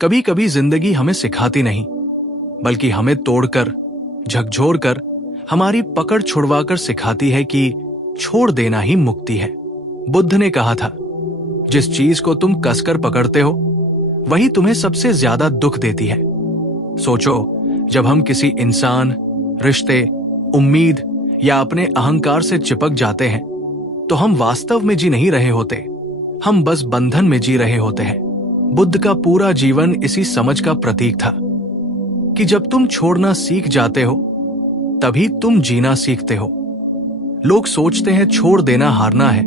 कभी कभी जिंदगी हमें सिखाती नहीं, बल्कि हमें तोड़कर, झकझोरकर, हमारी पकड़ छुड़वाकर सिखाती है कि छोड़ देना ही मुक्ति है। बुद्ध ने कहा था, जिस चीज को तुम कसकर पकड़ते हो वही तुम्हें सबसे ज्यादा दुख देती है। सोचो, जब हम किसी इंसान, रिश्ते, उम्मीद या अपने अहंकार से चिपक जाते हैं तो हम वास्तव में जी नहीं रहे होते, हम बस बंधन में जी रहे होते हैं। बुद्ध का पूरा जीवन इसी समझ का प्रतीक था कि जब तुम छोड़ना सीख जाते हो तभी तुम जीना सीखते हो। लोग सोचते हैं छोड़ देना हारना है,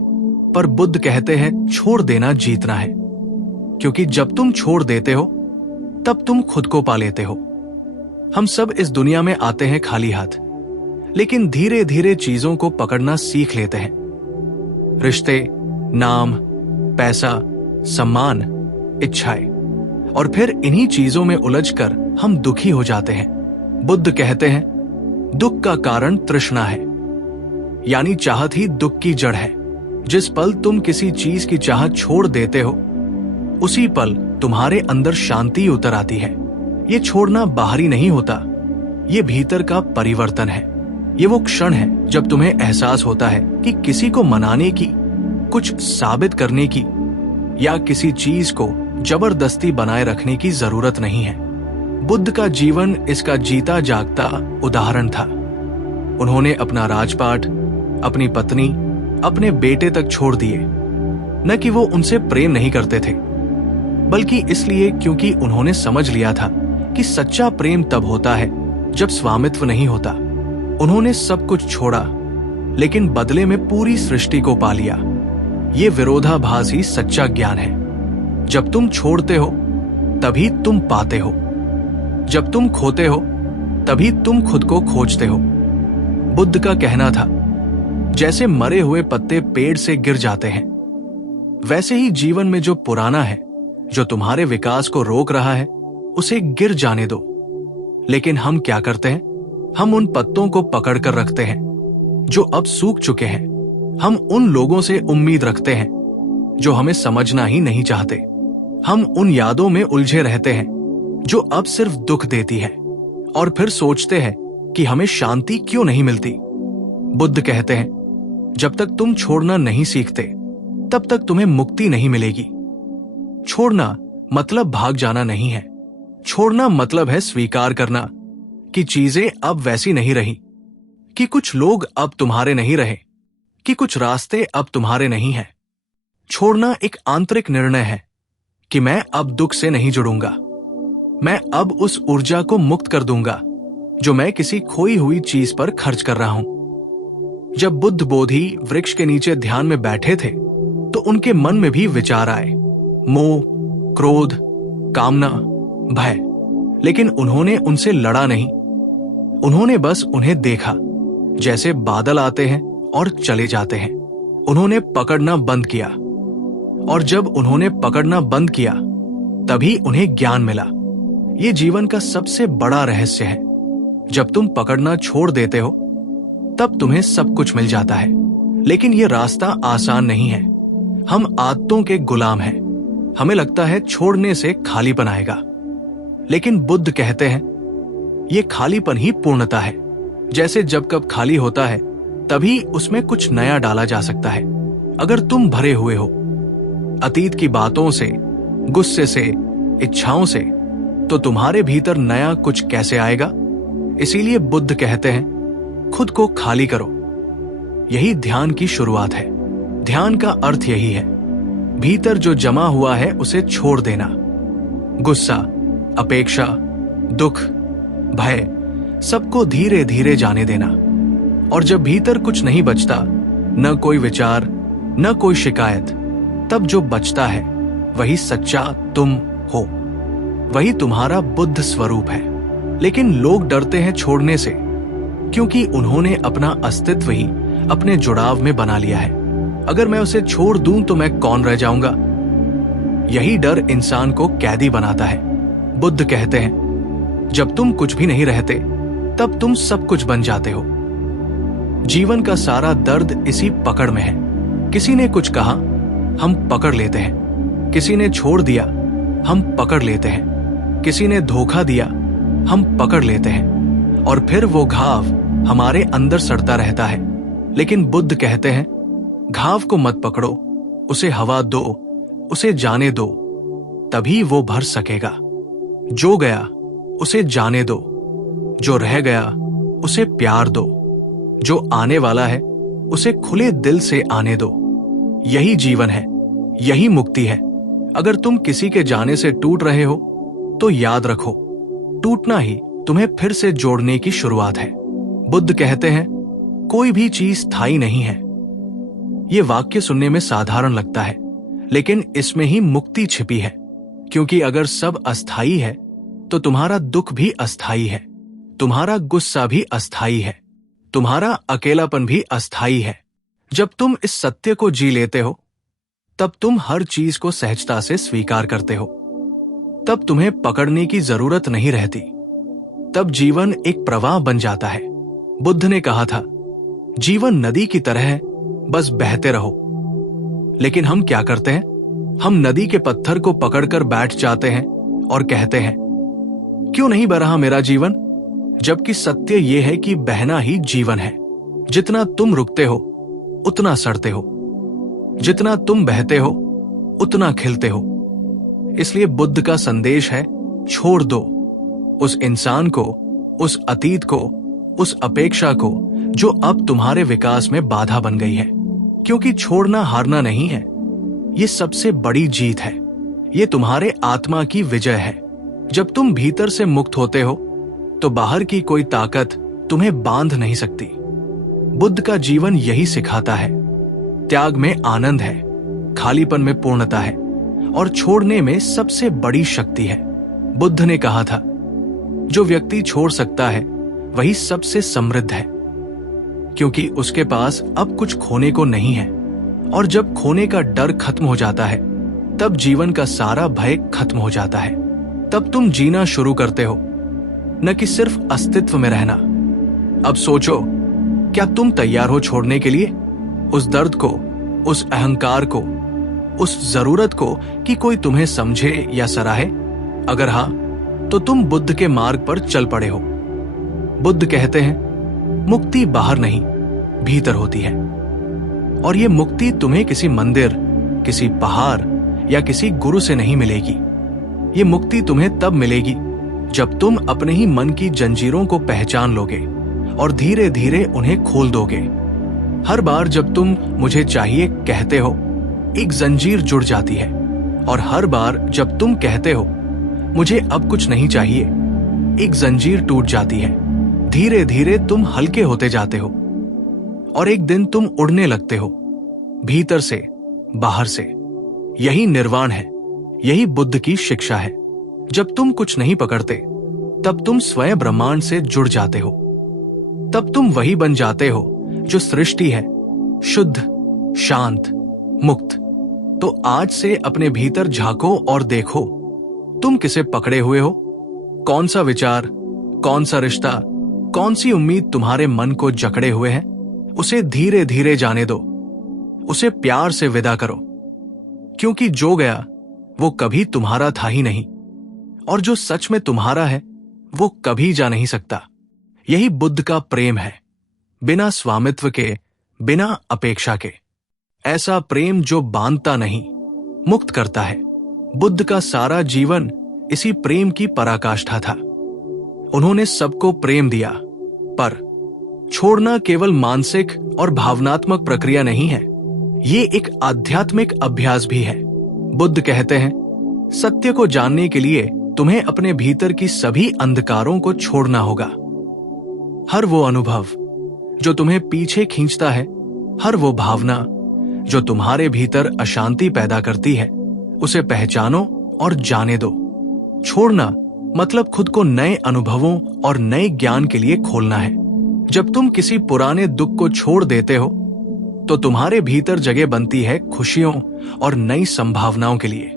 पर बुद्ध कहते हैं छोड़ देना जीतना है, क्योंकि जब तुम छोड़ देते हो तब तुम खुद को पा लेते हो। हम सब इस दुनिया में आते हैं खाली हाथ, लेकिन धीरे धीरे चीजों को पकड़ना सीख लेते हैं। रिश्ते, नाम, पैसा, सम्मान, इच्छाएं, और फिर इन्हीं चीजों में उलझकर हम दुखी हो जाते हैं। बुद्ध कहते हैं, दुख का कारण तृष्णा है, यानी चाहत ही दुख की जड़ है। जिस पल तुम किसी चीज की चाहत छोड़ देते हो, उसी पल तुम्हारे अंदर शांति उतर आती है। ये छोड़ना बाहरी नहीं होता, ये भीतर का परिवर्तन है। ये वो क्षण है जब तुम्हें एहसास होता है कि किसी को मनाने की, कुछ साबित करने की या किसी चीज को जबरदस्ती बनाए रखने की जरूरत नहीं है। बुद्ध का जीवन इसका जीता जागता उदाहरण था। उन्होंने अपना राजपाट, अपनी पत्नी, अपने बेटे तक छोड़ दिए, न कि वो उनसे प्रेम नहीं करते थे, बल्कि इसलिए क्योंकि उन्होंने समझ लिया था कि सच्चा प्रेम तब होता है जब स्वामित्व नहीं होता। उन्होंने सब कुछ छोड़ा, लेकिन बदले में पूरी सृष्टि को पा लिया। ये विरोधाभास ही सच्चा ज्ञान है। जब तुम छोड़ते हो तभी तुम पाते हो, जब तुम खोते हो तभी तुम खुद को खोजते हो। बुद्ध का कहना था, जैसे मरे हुए पत्ते पेड़ से गिर जाते हैं, वैसे ही जीवन में जो पुराना है, जो तुम्हारे विकास को रोक रहा है, उसे गिर जाने दो। लेकिन हम क्या करते हैं? हम उन पत्तों को पकड़ कर रखते हैं जो अब सूख चुके हैं। हम उन लोगों से उम्मीद रखते हैं जो हमें समझना ही नहीं चाहते। हम उन यादों में उलझे रहते हैं जो अब सिर्फ दुख देती है, और फिर सोचते हैं कि हमें शांति क्यों नहीं मिलती। बुद्ध कहते हैं, जब तक तुम छोड़ना नहीं सीखते तब तक तुम्हें मुक्ति नहीं मिलेगी। छोड़ना मतलब भाग जाना नहीं है। छोड़ना मतलब है स्वीकार करना कि चीजें अब वैसी नहीं रही, कि कुछ लोग अब तुम्हारे नहीं रहे, कि कुछ रास्ते अब तुम्हारे नहीं हैं। छोड़ना एक आंतरिक निर्णय है कि मैं अब दुख से नहीं जुड़ूंगा। मैं अब उस ऊर्जा को मुक्त कर दूंगा जो मैं किसी खोई हुई चीज पर खर्च कर रहा हूं। जब बुद्ध बोधि वृक्ष के नीचे ध्यान में बैठे थे तो उनके मन में भी विचार आए, मोह, क्रोध, कामना, भय, लेकिन उन्होंने उनसे लड़ा नहीं। उन्होंने बस उन्हें देखा, जैसे बादल आते हैं और चले जाते हैं। उन्होंने पकड़ना बंद किया, और जब उन्होंने पकड़ना बंद किया तभी उन्हें ज्ञान मिला। ये जीवन का सबसे बड़ा रहस्य है। जब तुम पकड़ना छोड़ देते हो तब तुम्हें सब कुछ मिल जाता है, लेकिन यह रास्ता आसान नहीं है। हम आदतों के गुलाम हैं। हमें लगता है छोड़ने से खालीपन आएगा, लेकिन बुद्ध कहते हैं ये खालीपन ही पूर्णता है। जैसे जब कप खाली होता है तभी उसमें कुछ नया डाला जा सकता है। अगर तुम भरे हुए हो अतीत की बातों से, गुस्से से, इच्छाओं से, तो तुम्हारे भीतर नया कुछ कैसे आएगा? इसीलिए बुद्ध कहते हैं, खुद को खाली करो। यही ध्यान की शुरुआत है। ध्यान का अर्थ यही है, भीतर जो जमा हुआ है उसे छोड़ देना। गुस्सा, अपेक्षा, दुख, भय, सबको धीरे धीरे जाने देना। और जब भीतर कुछ नहीं बचता, न कोई विचार, न कोई शिकायत, तब जो बचता है वही सच्चा तुम हो, वही तुम्हारा बुद्ध स्वरूप है। लेकिन लोग डरते हैं छोड़ने से, क्योंकि उन्होंने अपना अस्तित्व ही अपने जुड़ाव में बना लिया है। अगर मैं उसे छोड़ दूं तो मैं कौन रह जाऊंगा? यही डर इंसान को कैदी बनाता है। बुद्ध कहते हैं, जब तुम कुछ भी नहीं रहते तब तुम सब कुछ बन जाते हो। जीवन का सारा दर्द इसी पकड़ में है। किसी ने कुछ कहा, हम पकड़ लेते हैं। किसी ने छोड़ दिया, हम पकड़ लेते हैं। किसी ने धोखा दिया, हम पकड़ लेते हैं और फिर वो घाव हमारे अंदर सड़ता रहता है। लेकिन बुद्ध कहते हैं, घाव को मत पकड़ो, उसे हवा दो, उसे जाने दो, तभी वो भर सकेगा। जो गया उसे जाने दो, जो रह गया उसे प्यार दो, जो आने वाला है उसे खुले दिल से आने दो। यही जीवन है, यही मुक्ति है। अगर तुम किसी के जाने से टूट रहे हो तो याद रखो, टूटना ही तुम्हें फिर से जोड़ने की शुरुआत है। बुद्ध कहते हैं, कोई भी चीज स्थायी नहीं है। ये वाक्य सुनने में साधारण लगता है, लेकिन इसमें ही मुक्ति छिपी है। क्योंकि अगर सब अस्थायी है तो तुम्हारा दुख भी अस्थायी है, तुम्हारा गुस्सा भी अस्थायी है, तुम्हारा अकेलापन भी अस्थायी है। जब तुम इस सत्य को जी लेते हो, तब तुम हर चीज को सहजता से स्वीकार करते हो। तब तुम्हें पकड़ने की जरूरत नहीं रहती। तब जीवन एक प्रवाह बन जाता है। बुद्ध ने कहा था, जीवन नदी की तरह है, बस बहते रहो। लेकिन हम क्या करते हैं? हम नदी के पत्थर को पकड़कर बैठ जाते हैं और कहते हैं, क्यों नहीं बह रहा मेरा जीवन? जबकि सत्य यह है कि बहना ही जीवन है। जितना तुम रुकते हो उतना सड़ते हो, जितना तुम बहते हो उतना खिलते हो। इसलिए बुद्ध का संदेश है, छोड़ दो उस इंसान को, उस अतीत को, उस अपेक्षा को जो अब तुम्हारे विकास में बाधा बन गई है। क्योंकि छोड़ना हारना नहीं है, ये सबसे बड़ी जीत है। ये तुम्हारे आत्मा की विजय है। जब तुम भीतर से मुक्त होते हो तो बाहर की कोई ताकत तुम्हें बांध नहीं सकती। बुद्ध का जीवन यही सिखाता है। त्याग में आनंद है, खालीपन में पूर्णता है और छोड़ने में सबसे बड़ी शक्ति है। बुद्ध ने कहा था, जो व्यक्ति छोड़ सकता है वही सबसे समृद्ध है, क्योंकि उसके पास अब कुछ खोने को नहीं है। और जब खोने का डर खत्म हो जाता है, तब जीवन का सारा भय खत्म हो जाता है। तब तुम जीना शुरू करते हो, न कि सिर्फ अस्तित्व में रहना। अब सोचो, क्या तुम तैयार हो छोड़ने के लिए? उस दर्द को, उस अहंकार को, उस जरूरत को कि कोई तुम्हें समझे या सराहे? अगर हां, तो तुम बुद्ध के मार्ग पर चल पड़े हो। बुद्ध कहते हैं, मुक्ति बाहर नहीं, भीतर होती है। और ये मुक्ति तुम्हें किसी मंदिर, किसी पहाड़ या किसी गुरु से नहीं मिलेगी। ये मुक्ति तुम्हें तब मिलेगी जब तुम अपने ही मन की जंजीरों को पहचान लोगे और धीरे धीरे उन्हें खोल दोगे। हर बार जब तुम मुझे चाहिए कहते हो, एक जंजीर जुड़ जाती है। और हर बार जब तुम कहते हो, मुझे अब कुछ नहीं चाहिए, एक जंजीर टूट जाती है। धीरे धीरे तुम हल्के होते जाते हो और एक दिन तुम उड़ने लगते हो, भीतर से, बाहर से। यही निर्वाण है, यही बुद्ध की शिक्षा है। जब तुम कुछ नहीं पकड़ते, तब तुम स्वयं ब्रह्मांड से जुड़ जाते हो। तब तुम वही बन जाते हो जो सृष्टि है, शुद्ध, शांत, मुक्त। तो आज से अपने भीतर झांको और देखो, तुम किसे पकड़े हुए हो? कौन सा विचार, कौन सा रिश्ता, कौन सी उम्मीद तुम्हारे मन को जकड़े हुए है? उसे धीरे धीरे जाने दो, उसे प्यार से विदा करो। क्योंकि जो गया वो कभी तुम्हारा था ही नहीं, और जो सच में तुम्हारा है वो कभी जा नहीं सकता। यही बुद्ध का प्रेम है, बिना स्वामित्व के, बिना अपेक्षा के। ऐसा प्रेम जो बांधता नहीं, मुक्त करता है। बुद्ध का सारा जीवन इसी प्रेम की पराकाष्ठा था। उन्होंने सबको प्रेम दिया, पर छोड़ना केवल मानसिक और भावनात्मक प्रक्रिया नहीं है, ये एक आध्यात्मिक अभ्यास भी है। बुद्ध कहते हैं, सत्य को जानने के लिए तुम्हें अपने भीतर की सभी अंधकारों को छोड़ना होगा। हर वो अनुभव जो तुम्हें पीछे खींचता है, हर वो भावना जो तुम्हारे भीतर अशांति पैदा करती है, उसे पहचानो और जाने दो। छोड़ना मतलब खुद को नए अनुभवों और नए ज्ञान के लिए खोलना है। जब तुम किसी पुराने दुख को छोड़ देते हो, तो तुम्हारे भीतर जगह बनती है खुशियों और नई संभावनाओं के लिए।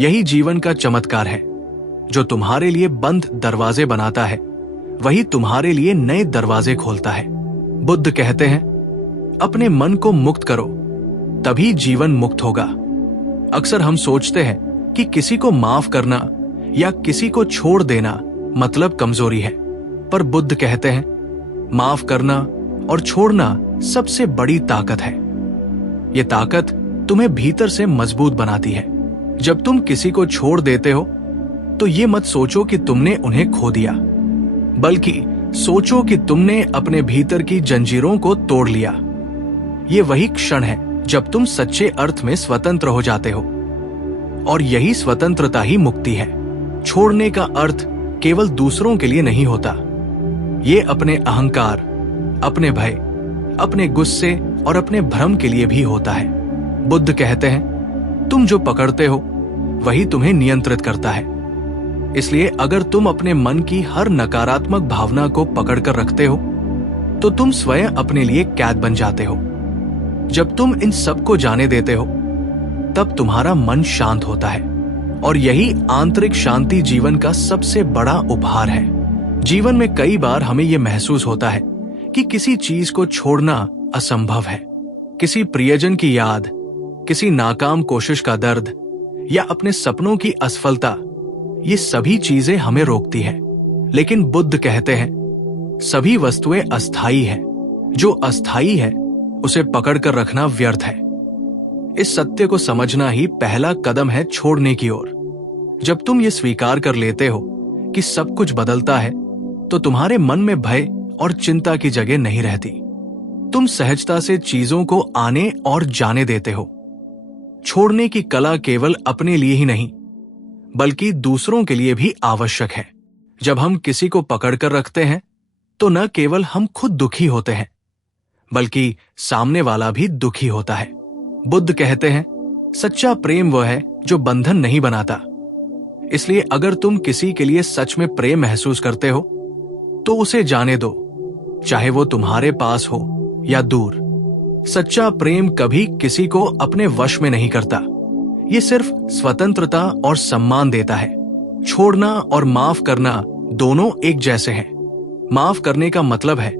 यही जीवन का चमत्कार है। जो तुम्हारे लिए बंद दरवाजे बनाता है, वही तुम्हारे लिए नए दरवाजे खोलता है। बुद्ध कहते हैं, अपने मन को मुक्त करो, तभी जीवन मुक्त होगा। अक्सर हम सोचते हैं कि किसी को माफ करना या किसी को छोड़ देना मतलब कमजोरी है, पर बुद्ध कहते हैं माफ करना और छोड़ना सबसे बड़ी ताकत है। ये ताकत तुम्हें भीतर से मजबूत बनाती है। जब तुम किसी को छोड़ देते हो तो ये मत सोचो कि तुमने उन्हें खो दिया, बल्कि सोचो कि तुमने अपने भीतर की जंजीरों को तोड़ लिया। ये वही क्षण है जब तुम सच्चे अर्थ में स्वतंत्र हो जाते हो, और यही स्वतंत्रता ही मुक्ति है। छोड़ने का अर्थ केवल दूसरों के लिए नहीं होता, ये अपने अहंकार, अपने भय, अपने गुस्से और अपने भ्रम के लिए भी होता है। बुद्ध कहते हैं तुम जो पकड़ते हो वही तुम्हें नियंत्रित करता है। इसलिए अगर तुम अपने मन की हर नकारात्मक भावना को पकड़कर रखते हो तो तुम स्वयं अपने लिए कैद बन जाते हो। जब तुम इन सब को जाने देते हो तब तुम्हारा मन शांत होता है, और यही आंतरिक शांति जीवन का सबसे बड़ा उपहार है। जीवन में कई बार हमें यह महसूस होता है कि किसी चीज को छोड़ना असंभव है। किसी प्रियजन की याद, किसी नाकाम कोशिश का दर्द या अपने सपनों की असफलता, ये सभी चीजें हमें रोकती है। लेकिन बुद्ध कहते हैं सभी वस्तुएं अस्थायी हैं। जो अस्थायी है उसे पकड़कर रखना व्यर्थ है। इस सत्य को समझना ही पहला कदम है छोड़ने की ओर। जब तुम ये स्वीकार कर लेते हो कि सब कुछ बदलता है तो तुम्हारे मन में भय और चिंता की जगह नहीं रहती। तुम सहजता से चीजों को आने और जाने देते हो। छोड़ने की कला केवल अपने लिए ही नहीं बल्कि दूसरों के लिए भी आवश्यक है। जब हम किसी को पकड़कर रखते हैं तो न केवल हम खुद दुखी होते हैं बल्कि सामने वाला भी दुखी होता है। बुद्ध कहते हैं सच्चा प्रेम वह है जो बंधन नहीं बनाता। इसलिए अगर तुम किसी के लिए सच में प्रेम महसूस करते हो तो उसे जाने दो, चाहे वो तुम्हारे पास हो या दूर। सच्चा प्रेम कभी किसी को अपने वश में नहीं करता, ये सिर्फ स्वतंत्रता और सम्मान देता है। छोड़ना और माफ करना दोनों एक जैसे हैं। माफ करने का मतलब है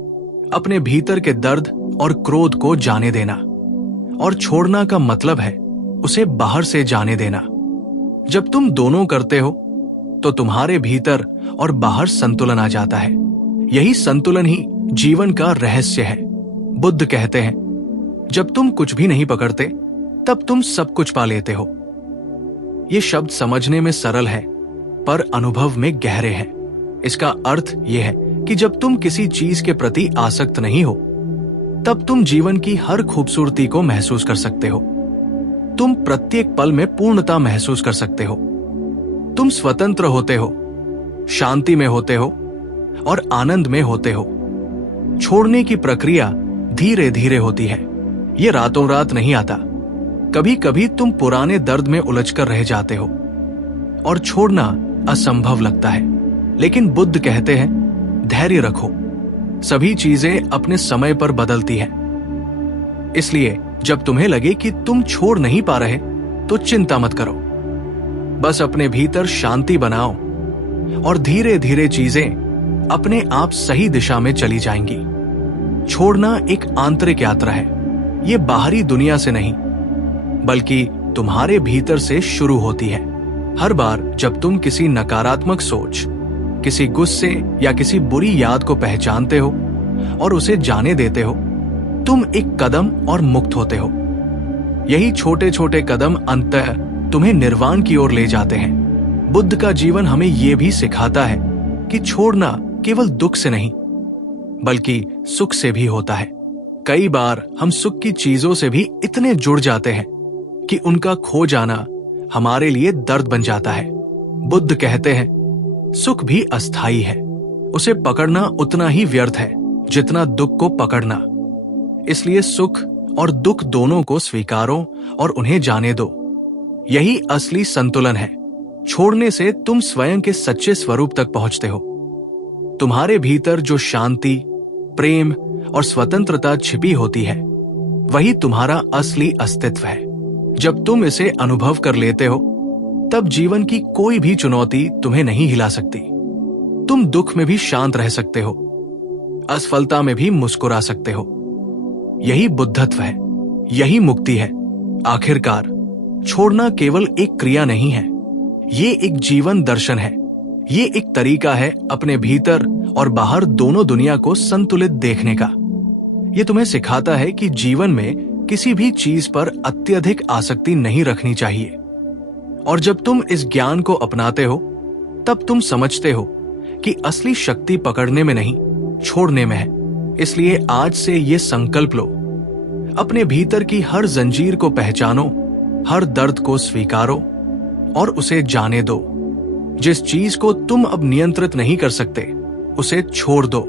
अपने भीतर के दर्द और क्रोध को जाने देना, और छोड़ना का मतलब है उसे बाहर से जाने देना। जब तुम दोनों करते हो तो तुम्हारे भीतर और बाहर संतुलन आ जाता है। यही संतुलन ही जीवन का रहस्य है। बुद्ध कहते हैं जब तुम कुछ भी नहीं पकड़ते तब तुम सब कुछ पा लेते हो। ये शब्द समझने में सरल है पर अनुभव में गहरे हैं। इसका अर्थ यह है कि जब तुम किसी चीज के प्रति आसक्त नहीं हो तब तुम जीवन की हर खूबसूरती को महसूस कर सकते हो। तुम प्रत्येक पल में पूर्णता महसूस कर सकते हो। तुम स्वतंत्र होते हो, शांति में होते हो और आनंद में होते हो। छोड़ने की प्रक्रिया धीरे धीरे होती है, ये रातों रात नहीं आता। कभी कभी तुम पुराने दर्द में उलझकर रह जाते हो और छोड़ना असंभव लगता है, लेकिन बुद्ध कहते हैं धैर्य रखो, सभी चीजें अपने समय पर बदलती हैं। इसलिए जब तुम्हें लगे कि तुम छोड़ नहीं पा रहे तो चिंता मत करो, बस अपने भीतर शांति बनाओ और धीरे धीरे चीजें अपने आप सही दिशा में चली जाएंगी। छोड़ना एक आंतरिक यात्रा है, ये बाहरी दुनिया से नहीं बल्कि तुम्हारे भीतर से शुरू होती है। हर बार जब तुम किसी नकारात्मक सोच, किसी गुस्से या किसी बुरी याद को पहचानते हो और उसे जाने देते हो, तुम एक कदम और मुक्त होते हो। यही छोटे छोटे कदम अंततः तुम्हें निर्वाण की ओर ले जाते हैं। बुद्ध का जीवन हमें यह भी सिखाता है कि छोड़ना केवल दुख से नहीं बल्कि सुख से भी होता है। कई बार हम सुख की चीजों से भी इतने जुड़ जाते हैं कि उनका खो जाना हमारे लिए दर्द बन जाता है। बुद्ध कहते हैं सुख भी अस्थायी है, उसे पकड़ना उतना ही व्यर्थ है जितना दुख को पकड़ना। इसलिए सुख और दुख दोनों को स्वीकारो और उन्हें जाने दो। यही असली संतुलन है। छोड़ने से तुम स्वयं के सच्चे स्वरूप तक पहुंचते हो। तुम्हारे भीतर जो शांति, प्रेम और स्वतंत्रता छिपी होती है वही तुम्हारा असली अस्तित्व है। जब तुम इसे अनुभव कर लेते हो तब जीवन की कोई भी चुनौती तुम्हें नहीं हिला सकती। तुम दुख में भी शांत रह सकते हो, असफलता में भी मुस्कुरा सकते हो। यही बुद्धत्व है, यही मुक्ति है। आखिरकार छोड़ना केवल एक क्रिया नहीं है, ये एक जीवन दर्शन है। ये एक तरीका है अपने भीतर और बाहर दोनों दुनिया को संतुलित देखने का। ये तुम्हें सिखाता है कि जीवन में किसी भी चीज पर अत्यधिक आसक्ति नहीं रखनी चाहिए। और जब तुम इस ज्ञान को अपनाते हो, तब तुम समझते हो कि असली शक्ति पकड़ने में नहीं, छोड़ने में है। इसलिए आज से ये संकल्प लो, अपने भीतर की हर जंजीर को पहचानो, हर दर्द को स्वीकारो और उसे जाने दो। जिस चीज को तुम अब नियंत्रित नहीं कर सकते, उसे छोड़ दो।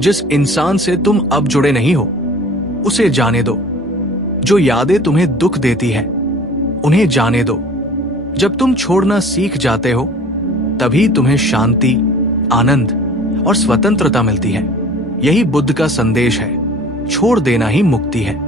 जिस इंसान से तुम अब जुड़े नहीं हो, उसे जाने दो। जो यादें तुम्हें दुख देती हैं, उन्हें जाने दो। जब तुम छोड़ना सीख जाते हो, तभी तुम्हें शांति, आनंद और स्वतंत्रता मिलती है। यही बुद्ध का संदेश है। छोड़ देना ही मुक्ति है।